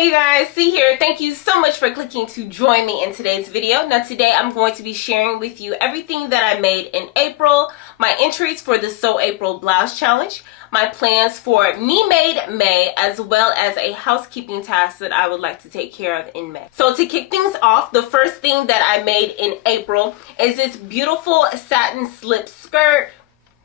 Hey you guys, see here. Thank you so much for clicking to join me in today's video. Now today I'm going to be sharing with you everything that I made in April, my entries for the Sew April Blouse Challenge, my plans for MeMade May, as well as a housekeeping task that I would like to take care of in May. So to kick things off, the first thing that I made in April is this beautiful satin slip skirt.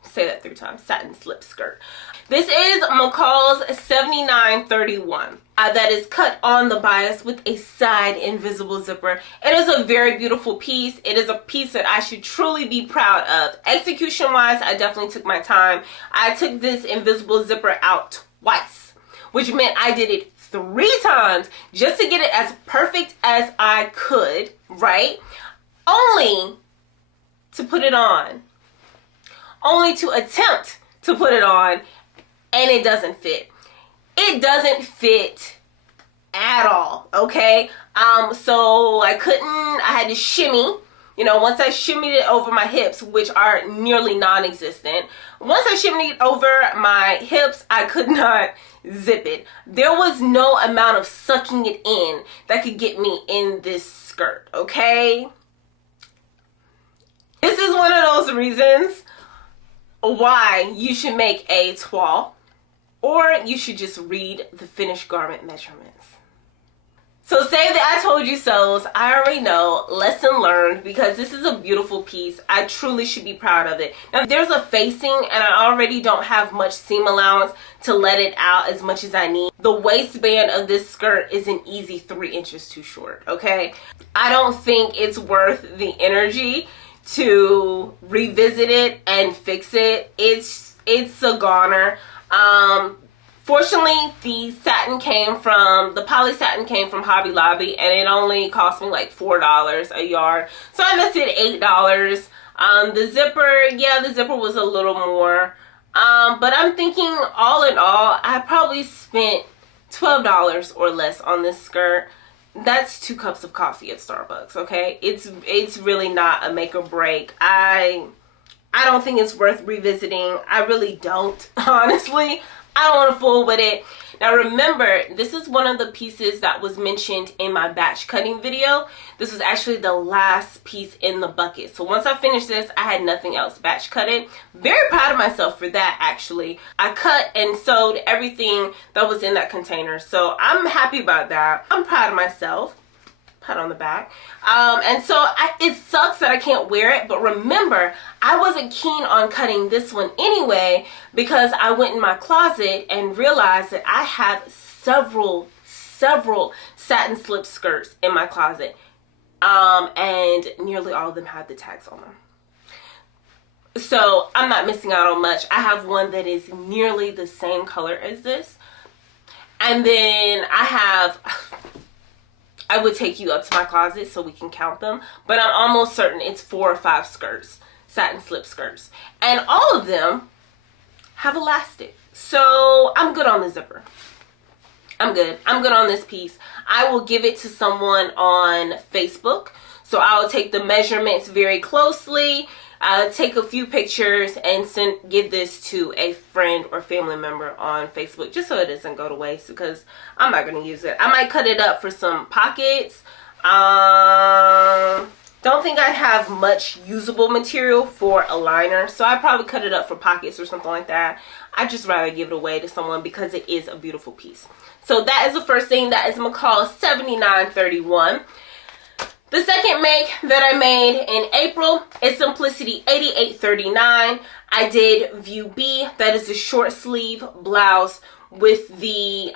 Say that 3 times, satin slip skirt. This is McCall's 7931. That is cut on the bias with a side invisible zipper. It is a very beautiful piece. It is a piece that I should truly be proud of. Execution wise, I definitely took my time. I took this invisible zipper out twice, which meant I did it 3 times just to get it as perfect as I could, right? Only to put it on. Only to attempt to put it on, and it doesn't fit. It doesn't fit at all, okay? So I had to shimmy. You know, once I shimmied it over my hips, which are nearly non-existent, once I shimmied it over my hips, I could not zip it. There was no amount of sucking it in that could get me in this skirt, okay? This is one of those reasons why you should make a toile, or you should just read the finished garment measurements. So say that I told you so's. I already know. Lesson learned, because this is a beautiful piece. I truly should be proud of it. Now there's a facing, and I already don't have much seam allowance to let it out as much as I need. The waistband of this skirt is an easy 3 inches too short, okay? I don't think it's worth the energy to revisit it and fix it. It's a goner. Fortunately, the poly satin came from Hobby Lobby, and it only cost me like $4 a yard. So I invested $8. The zipper, yeah, the zipper was a little more. But I'm thinking all in all, I probably spent $12 or less on this skirt. That's 2 cups of coffee at Starbucks, okay? It's really not a make or break. I don't think it's worth revisiting. I really don't, honestly. I don't want to fool with it. Now remember, this is one of the pieces that was mentioned in my batch cutting video. This was actually the last piece in the bucket. So once I finished this, I had nothing else batch cutted. Very proud of myself for that, actually. I cut and sewed everything that was in that container. So I'm happy about that. I'm proud of myself. Pat on the back. And so it sucks that I can't wear it, but remember, I wasn't keen on cutting this one anyway, because I went in my closet and realized that I have several satin slip skirts in my closet, and nearly all of them have the tags on them. So I'm not missing out on much. I have one that is nearly the same color as this, and then I would take you up to my closet so we can count them, but I'm almost certain it's 4 or 5 skirts, satin slip skirts, and all of them have elastic. So I'm good on the zipper. I'm good on this piece. I will give it to someone on Facebook. So I will take the measurements very closely, take a few pictures, and give this to a friend or family member on Facebook, just so it doesn't go to waste, because I'm not going to use it. I might cut it up for some pockets. Don't think I have much usable material for a liner, so I probably cut it up for pockets or something like that. I'd just rather give it away to someone because it is a beautiful piece. So that is the first thing. That is McCall's 7931. The second make that I made in April is Simplicity 8839. I did View B. That is the short sleeve blouse with the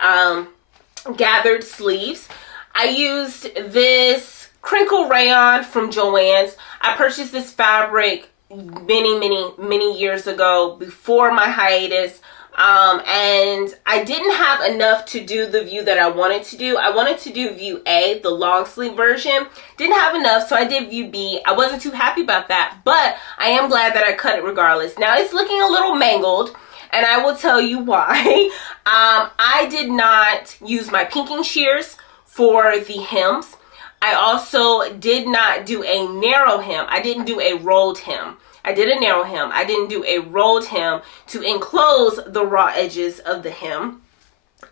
gathered sleeves. I used this Crinkle Rayon from Joann's. I purchased this fabric many years ago, before my hiatus. And I didn't have enough to do the view that I wanted to do. I wanted to do View A, the long sleeve version. Didn't have enough, so I did View B. I wasn't too happy about that, but I am glad that I cut it regardless. Now it's looking a little mangled, and I will tell you why. I did not use my pinking shears for the hems. I also did not do a narrow hem. I didn't do a rolled hem. I did a narrow hem. I didn't do a rolled hem to enclose the raw edges of the hem.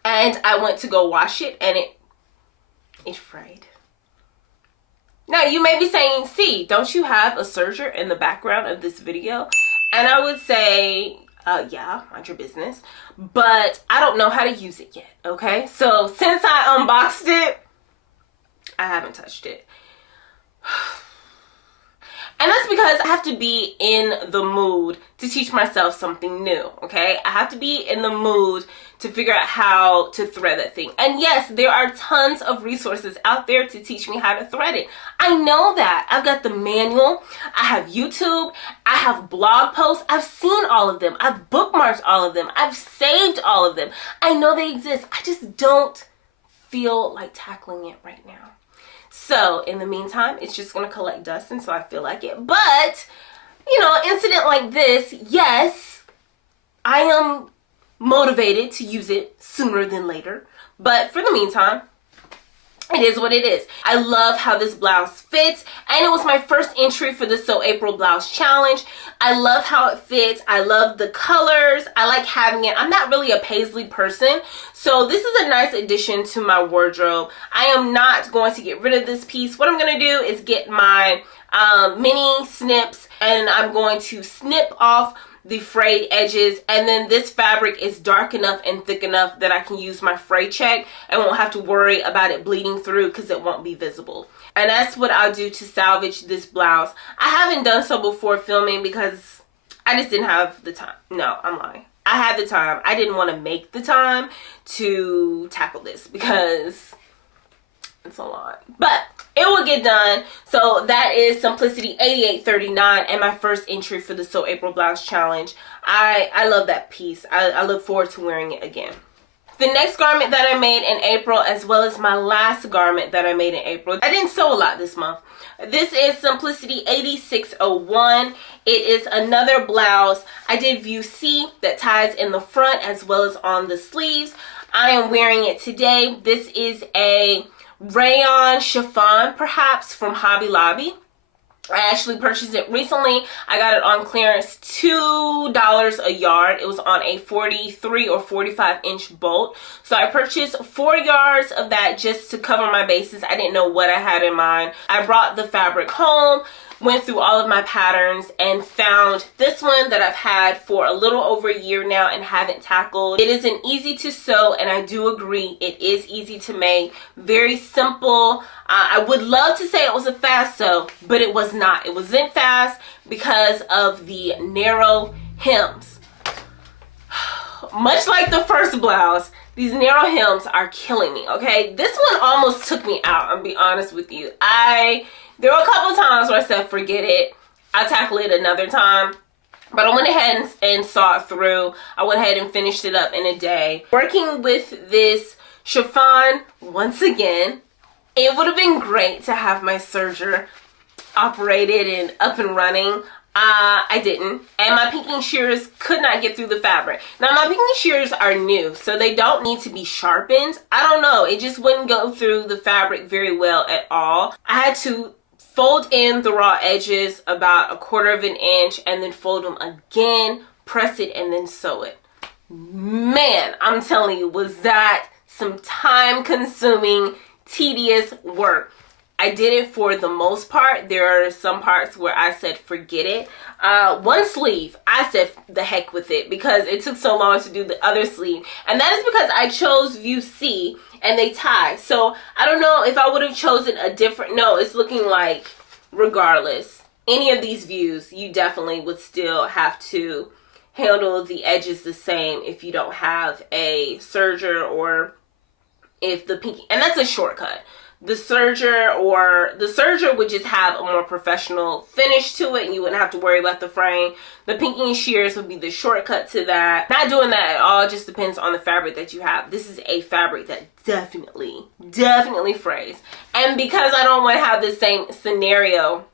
And I went to go wash it, and it it frayed. Now you may be saying, see, don't you have a serger in the background of this video? And I would say, yeah, mind your business, but I don't know how to use it yet, okay? So since I unboxed it, I haven't touched it. And that's because I have to be in the mood to teach myself something new, okay? I have to be in the mood to figure out how to thread that thing. And yes, there are tons of resources out there to teach me how to thread it. I know that. I've got the manual. I have YouTube. I have blog posts. I've seen all of them. I've bookmarked all of them. I've saved all of them. I know they exist. I just don't feel like tackling it right now. So in the meantime, it's just going to collect dust until I feel like it. But, you know, an incident like this, yes, I am motivated to use it sooner than later. But for the meantime, it is what it is. I love how this blouse fits, and it was my first entry for the Sew April Blouse Challenge. I love how it fits. I love the colors. I like having it. I'm not really a paisley person, so this is a nice addition to my wardrobe. I am not going to get rid of this piece. What I'm going to do is get my mini snips, and I'm going to snip off the frayed edges, and then this fabric is dark enough and thick enough that I can use my fray check and won't have to worry about it bleeding through because it won't be visible. And that's what I'll do to salvage this blouse. I haven't done so before filming because I just didn't have the time. No, I'm lying. I had the time. I didn't want to make the time to tackle this because it's a lot, but it will get done. So that is Simplicity 8839 and my first entry for the Sew April Blouse Challenge. I love that piece. I look forward to wearing it again. The next garment that I made in April, as well as my last garment that I made in April, I didn't sew a lot this month. This is Simplicity 8601. It is another blouse. I did view C that ties in the front as well as on the sleeves. I am wearing it today. This is a Rayon chiffon, perhaps, from Hobby Lobby. I actually purchased it recently. I got it on clearance, $2 a yard. It was on a 43 or 45 inch bolt. So I purchased 4 yards of that just to cover my bases. I didn't know what I had in mind. I brought the fabric home, went through all of my patterns, and found this one that I've had for a little over a year now and haven't tackled. It is an easy to sew, and I do agree it is easy to make. Very simple. I would love to say it was a fast sew, but it was not. It wasn't fast because of the narrow hems. Much like the first blouse, these narrow hems are killing me, okay? This one almost took me out, I'll be honest with you. There were a couple times where I said, forget it. I'll tackle it another time. But I went ahead and saw it through. I went ahead and finished it up in a day. Working with this chiffon, once again, it would have been great to have my serger operated and up and running. I didn't. And my pinking shears could not get through the fabric. Now, my pinking shears are new, so they don't need to be sharpened. I don't know. It just wouldn't go through the fabric very well at all. I had to fold in the raw edges about 1/4 inch and then fold them again, press it, and then sew it. Man, I'm telling you, was that some time-consuming, tedious work. I did it for the most part. There are some parts where I said, forget it. One sleeve, I said the heck with it because it took so long to do the other sleeve. And that is because I chose view C and they tie. So I don't know if I would have chosen a different, no, it's looking like regardless, any of these views, you definitely would still have to handle the edges the same if you don't have a serger or if the pinky, and that's a shortcut. The serger would just have a more professional finish to it and you wouldn't have to worry about the fraying. The pinking shears would be the shortcut to that. Not doing that at all, just depends on the fabric that you have. This is a fabric that definitely frays. And because I don't want to have the same scenario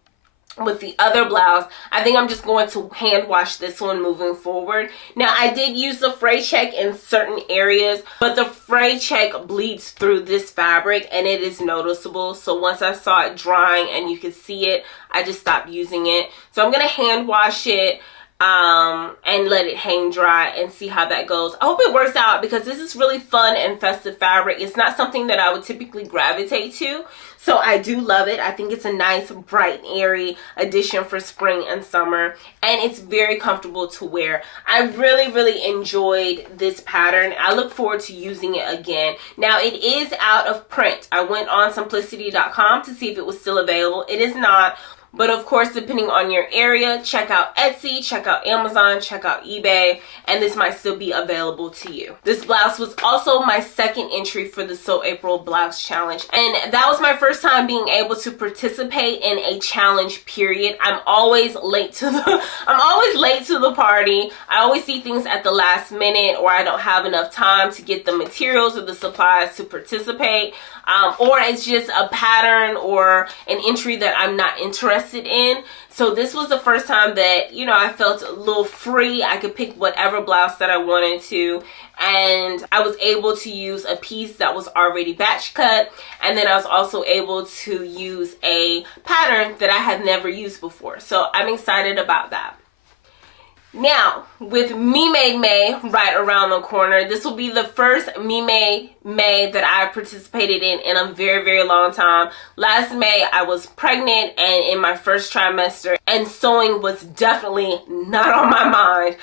with the other blouse, I think I'm just going to hand wash this one moving forward. Now, I did use the fray check in certain areas, but the fray check bleeds through this fabric and it is noticeable. So once I saw it drying and you could see it, I just stopped using it. So I'm going to hand wash it and let it hang dry and see how that goes. I hope it works out because this is really fun and festive fabric. It's not something that I would typically gravitate to, so I do love it. I think it's a nice, bright, airy addition for spring and summer, and it's very comfortable to wear. I really enjoyed this pattern. I look forward to using it again. Now, it is out of print. I went on simplicity.com to see if it was still available. It is not. But of course, depending on your area, check out Etsy, check out Amazon, check out eBay, and this might still be available to you. This blouse was also my second entry for the Sew April Blouse Challenge, and that was my first time being able to participate in a challenge, period. I'm always late to the party. I always see things at the last minute, or I don't have enough time to get the materials or the supplies to participate, or it's just a pattern or an entry that I'm not interested in. So this was the first time that, you know, I felt a little free. I could pick whatever blouse that I wanted to, and I was able to use a piece that was already batch cut, and then I was also able to use a pattern that I had never used before. So I'm excited about that. Now, with MeMade May right around the corner, this will be the first MeMade May that I participated in a very long time. Last May, I was pregnant and in my first trimester, and sewing was definitely not on my mind.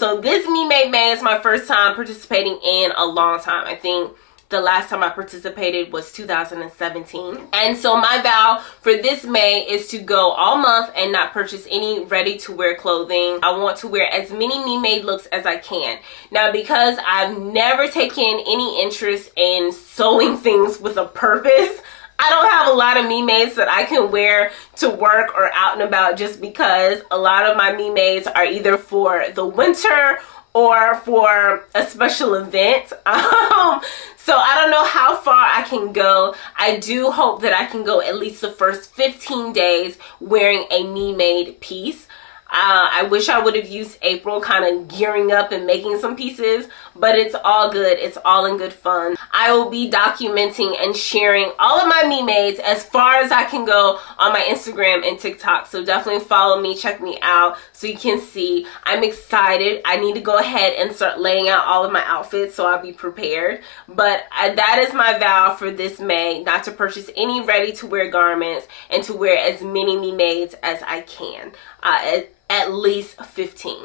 So this MeMade May is my first time participating in a long time. I think the last time I participated was 2017. And so my vow for this May is to go all month and not purchase any ready-to-wear clothing. I want to wear as many MeMade looks as I can. Now, because I've never taken any interest in sewing things with a purpose, I don't have a lot of MeMades that I can wear to work or out and about, just because a lot of my MeMades are either for the winter or for a special event. So I don't know how far I can go. I do hope that I can go at least the first 15 days wearing a MeMade piece. I wish I would have used April kind of gearing up and making some pieces, but it's all good. It's all in good fun. I will be documenting and sharing all of my MeMades as far as I can go on my Instagram and TikTok. So definitely follow me, check me out so you can see. I'm excited. I need to go ahead and start laying out all of my outfits so I'll be prepared. But that is my vow for this May, not to purchase any ready-to-wear garments and to wear as many MeMades as I can. At least 15.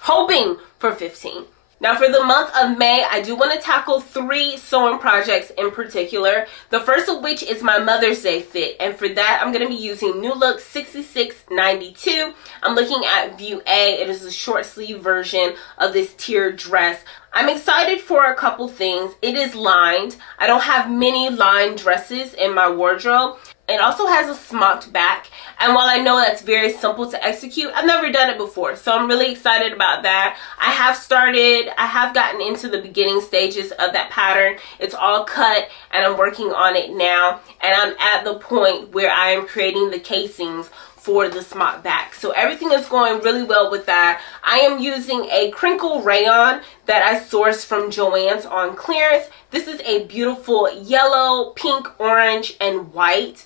Hoping for 15. Now, for the month of May, I do want to tackle 3 sewing projects in particular. The first of which is my Mother's Day fit, and for that I'm going to be using New Look 6692. I'm looking at view A. It is a short sleeve version of this tiered dress. I'm excited for a couple things. It is lined. I don't have many lined dresses in my wardrobe. It also has a smocked back, and while I know that's very simple to execute, I've never done it before, so I'm really excited about that. I have gotten into the beginning stages of that pattern. It's all cut, and I'm working on it now, and I'm at the point where I am creating the casings for the smock back. So everything is going really well with that. I am using a Crinkle Rayon that I sourced from Joann's on clearance. This is a beautiful yellow, pink, orange, and white.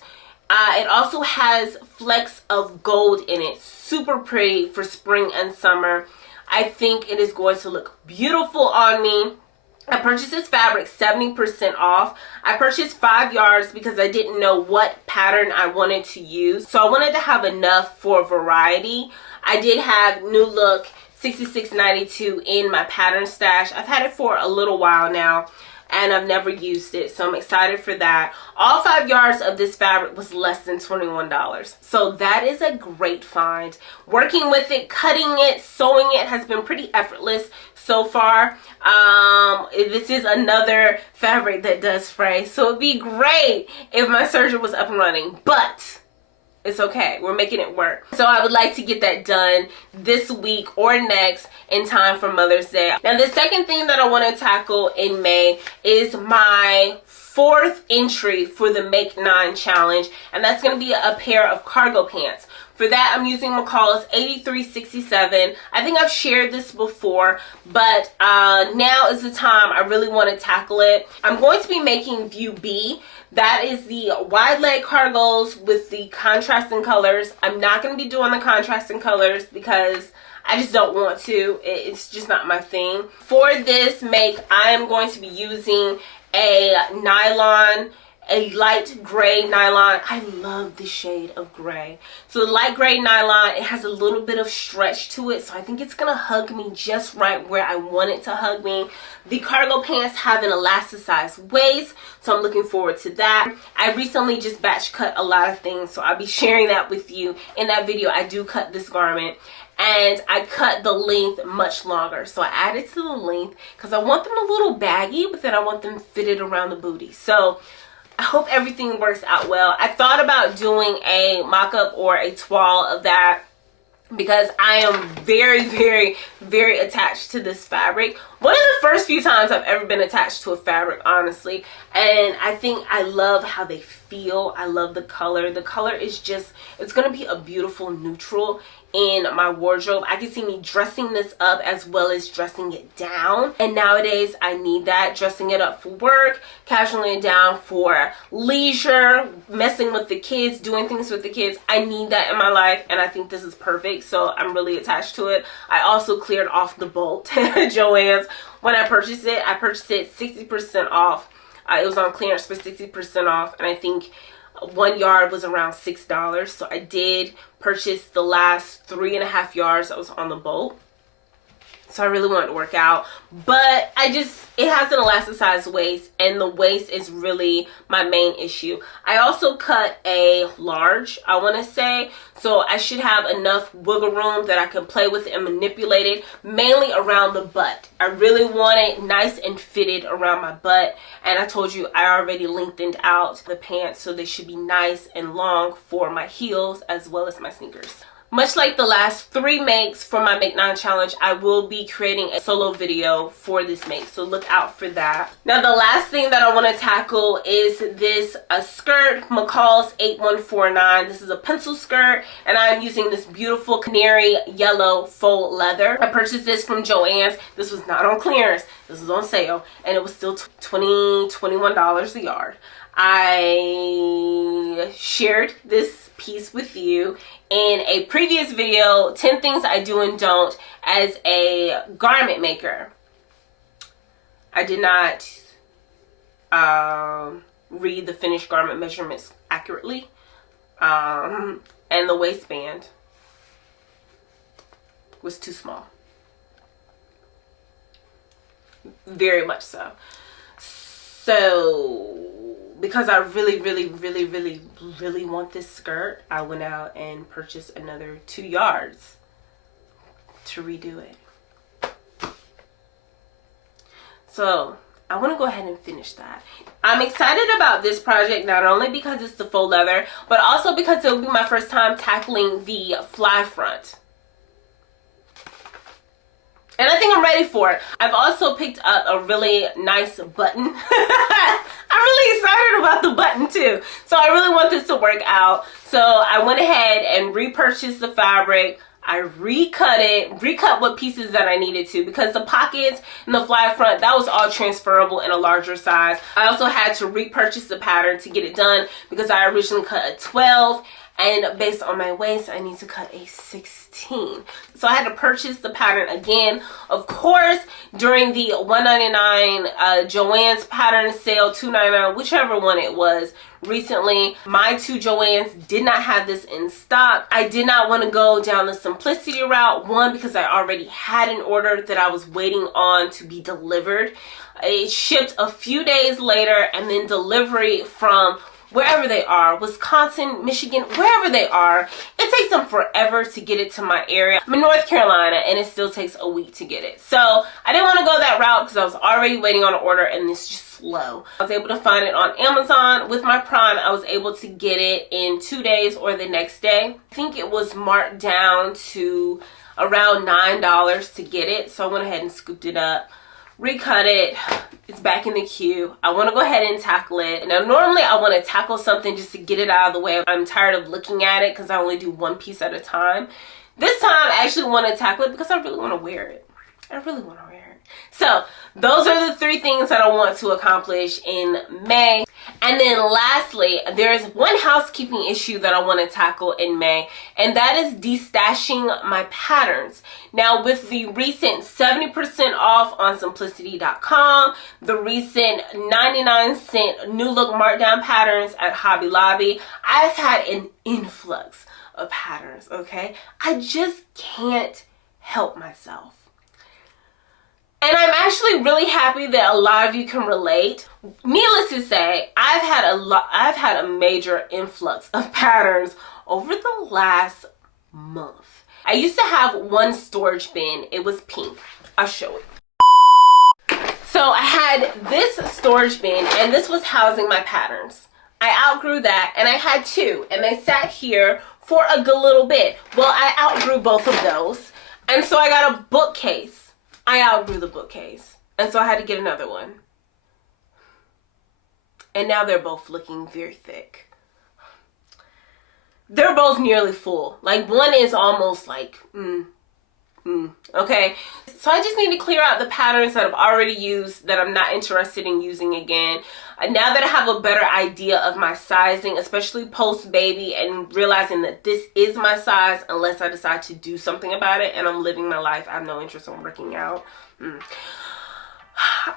It also has flecks of gold in it. Super pretty for spring and summer. I think it is going to look beautiful on me. I purchased this fabric 70% off. I purchased 5 yards because I didn't know what pattern I wanted to use. So I wanted to have enough for variety. I did have New Look 6692 in my pattern stash. I've had it for a little while now, and I've never used it, so I'm excited for that. All 5 yards of this fabric was less than $21, so that is a great find. Working with it, cutting it, sewing it has been pretty effortless so far. This is another fabric that does fray, so it'd be great if my serger was up and running, but it's okay. We're making it work. So I would like to get that done this week or next in time for Mother's Day. Now, the second thing that I want to tackle in May is my fourth entry for the Make 9 challenge, and that's going to be a pair of cargo pants. For that, I'm using McCall's 8367. I think I've shared this before, but now is the time I really want to tackle it. I'm going to be making View B. That is the wide leg cargos with the contrasting colors. I'm not going to be doing the contrasting colors because I just don't want to. It's just not my thing. For this make, I am going to be using a nylon, a light gray nylon. I love the shade of gray. So the light gray nylon, it has a little bit of stretch to it, so I think it's gonna hug me just right where I want it to hug me. The cargo pants have an elasticized waist, so I'm looking forward to that. I recently just batch cut a lot of things, so I'll be sharing that with you. In that video, I do cut this garment, and I cut the length much longer. So I added to the length because I want them a little baggy, but then I want them fitted around the booty. So I hope everything works out well. I thought about doing a mock-up or a toile of that because I am very, very, very attached to this fabric. One of the first few times I've ever been attached to a fabric, honestly. And I think I love how they feel. I love the color. The color is just, it's going to be a beautiful neutral in my wardrobe. I can see me dressing this up as well as dressing it down, and nowadays I need that. Dressing it up for work, casually it down for leisure, messing with the kids, doing things with the kids. I need that in my life, and I think this is perfect, so I'm really attached to it. I also cleared off the bolt at Joann's. When I purchased it 60% off. It was on clearance for 60% off, and I think 1 yard was around $6. So I did purchase the last 3.5 yards that was on the bolt. So I really wanted to work out, but it has an elasticized waist, and the waist is really my main issue. I also cut a large, I want to say, so I should have enough wiggle room that I can play with it and manipulate it, mainly around the butt. I really want it nice and fitted around my butt, and I told you I already lengthened out the pants, so they should be nice and long for my heels as well as my sneakers. Much like the last 3 makes for my Make 9 challenge, I will be creating a solo video for this make, so look out for that. Now the last thing that I want to tackle is this skirt, McCall's 8149. This is a pencil skirt, and I'm using this beautiful canary yellow faux leather. I purchased this from Joann's. This was not on clearance. This was on sale, and it was still $21 a yard. I shared this piece with you in a previous video, 10 things I do and don't as a garment maker. I did not read the finished garment measurements accurately, and the waistband was too small. Very much so. So because I really, really, really, really, really want this skirt, I went out and purchased another 2 yards to redo it. So I want to go ahead and finish that. I'm excited about this project, not only because it's the faux leather, but also because it will be my first time tackling the fly front. And I think I'm ready for it. I've also picked up a really nice button. I'm really excited about the button too. So I really want this to work out. So I went ahead and repurchased the fabric. I recut what pieces that I needed to, because the pockets and the fly front, that was all transferable in a larger size. I also had to repurchase the pattern to get it done because I originally cut a 12, and based on my waist, I need to cut a 16. So I had to purchase the pattern again. Of course, during the $1.99 Joann's pattern sale, $2.99, whichever one it was, recently, my 2 Joann's did not have this in stock. I did not want to go down the simplicity route. One, because I already had an order that I was waiting on to be delivered. It shipped a few days later, and then delivery from wherever they are, Wisconsin, Michigan, wherever they are, it takes them forever to get it to my area. I'm in North Carolina, and it still takes a week to get it. So I didn't want to go that route because I was already waiting on an order, and it's just slow. I was able to find it on Amazon. With my Prime, I was able to get it in 2 days or the next day. I think it was marked down to around $9 to get it, so I went ahead and scooped it up. recut it. It's back in the queue. I want to go ahead and tackle it. Now, normally I want to tackle something just to get it out of the way. I'm tired of looking at it because I only do one piece at a time. This time I actually want to tackle it because I really want to wear it. I really want to wear it. So those are the 3 things that I want to accomplish in May. And then lastly, there's one housekeeping issue that I want to tackle in May, and that is destashing my patterns. Now, with the recent 70% off on simplicity.com, the recent 99-cent new look markdown patterns at Hobby Lobby, I've had an influx of patterns, okay? I just can't help myself. And I'm actually really happy that a lot of you can relate. Needless to say, I've had a major influx of patterns over the last month. I used to have one storage bin. It was pink. I'll show it. So I had this storage bin, and this was housing my patterns. I outgrew that, and I had 2, and they sat here for a good little bit. Well, I outgrew both of those, and so I got a bookcase. I outgrew the bookcase, and so I had to get another one. And now they're both looking very thick. They're both nearly full. Like, one is almost like, okay? So I just need to clear out the patterns that I've already used that I'm not interested in using again. Now that I have a better idea of my sizing, especially post-baby, and realizing that this is my size unless I decide to do something about it and I'm living my life, I have no interest in working out.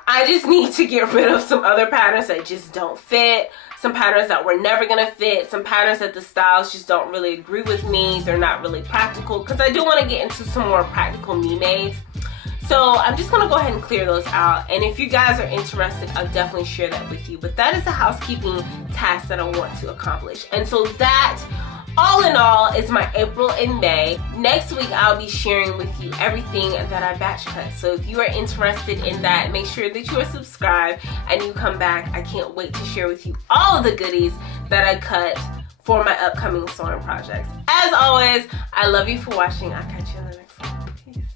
I just need to get rid of some other patterns that just don't fit, some patterns that were never gonna fit, some patterns that the styles just don't really agree with me. They're not really practical, because I do want to get into some more practical MeMades. So I'm just going to go ahead and clear those out. And if you guys are interested, I'll definitely share that with you. But that is the housekeeping task that I want to accomplish. And so that, all in all, is my April and May. Next week, I'll be sharing with you everything that I batch cut. So if you are interested in that, make sure that you are subscribed and you come back. I can't wait to share with you all of the goodies that I cut for my upcoming sewing projects. As always, I love you for watching. I'll catch you in the next one. Peace.